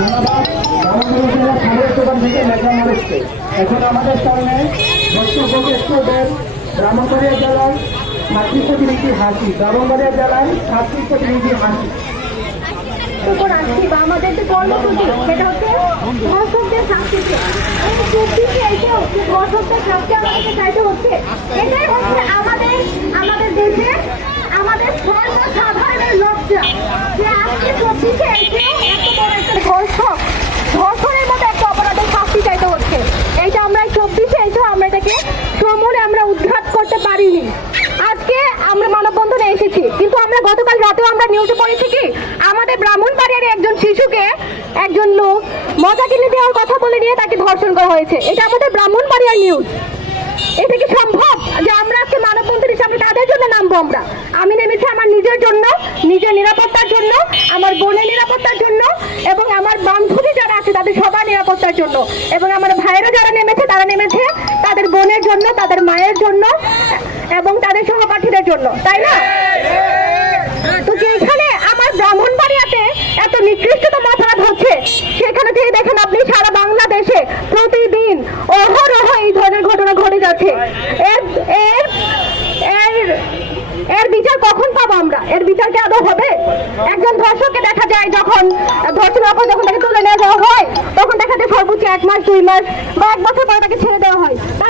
ধন্যবাদ বাংলাদেশের সামরিক থেকে মেঘনা মানুষকে। এখন আমাদের সামনে বক্তব্য করবেন ব্রাহ্মণবাড়িয়া জেলার ছাত্রী প্রতিনিধি হাসি। ব্রাহ্মণবাড়িয়া জেলার ছাত্রী প্রতিনিধি হাসি। উপর আসছি বা আমাদের যে কর্মসূচি সেটা হচ্ছে ধর্ষকদের শাস্তিতে এই চুক্তিতে এসে হচ্ছে ধর্ষকদের শাস্তি আমাদেরকে চাইতে হচ্ছে। এটাই হচ্ছে আমাদের দেশে আমাদের সর্বসাধারণের লজ্জা যে আজকে চুক্তিতে এসে এত বড় একটা ধর্ষণের মতো একটা অপরাধের শাস্তি চাইতে হচ্ছে। এইটা আমরা 24-এ এসে আমরা এটাকে সমূলে আমরা উদ্ঘাট করতে পারিনি। আজকে আমরা মানববন্ধনে এসেছি, কিন্তু আমরা গতকাল রাতেও আমরা নিউজে পড়েছি কি আমাদের ব্রাহ্মণবাড়িয়ার একজন শিশুকে একজন লোক মজা কিনে দেওয়ার কথা বলে নিয়ে তাকে ধর্ষণ করা হয়েছে। এটা আমাদের ব্রাহ্মণবাড়িয়ার নিউজ। এটা কি সম্ভব যে আমরা আজকে মানববন্ধন হিসাবে তাদের জন্য নামবো? আমি নেমেছি আমার নিজের জন্য, নিজের নিরাপত্তার জন্য, আমার বোনের নিরাপত্তার জন্য এবং আমার বান্ধবী যারা আছে তাদের সবার নিরাপত্তার জন্য, এবং আমার ভাইয়েরা যারা নেমেছে তারা নেমেছে তাদের বোনের জন্য, তাদের মায়ের জন্য এবং তাদের সহপাঠীদের জন্য, তাই না? তো যেখানে আমার ব্রাহ্মণবাড়িয়াতে এত নিকৃষ্টতম অপরাধ হচ্ছে, সেখানে থেকে দেখেন আপনি সারা বাংলাদেশে প্রতিদিন অহরহ এই ধরনের ঘটনা ঘটে যাচ্ছে। এর বিচার কখন পাবো আমরা? এর বিচার কি আদৌ হবে? একজন ধর্ষককে দেখা যায় যখন ধর্ষণের পর যখন তাকে তুলে নিয়ে যাওয়া হয় তখন দেখা যায় সর্বোচ্চ 1 মাস 2 মাস বা 1 বছর পরে তাকে ছেড়ে দেওয়া হয়। তার